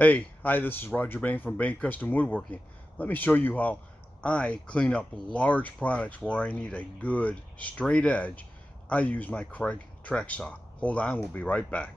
Hi, this is Roger Bain from Bain Custom Woodworking. Let me show you how I clean up large products where I need a good straight edge. I use my Kreg track saw. Hold on, we'll be right back.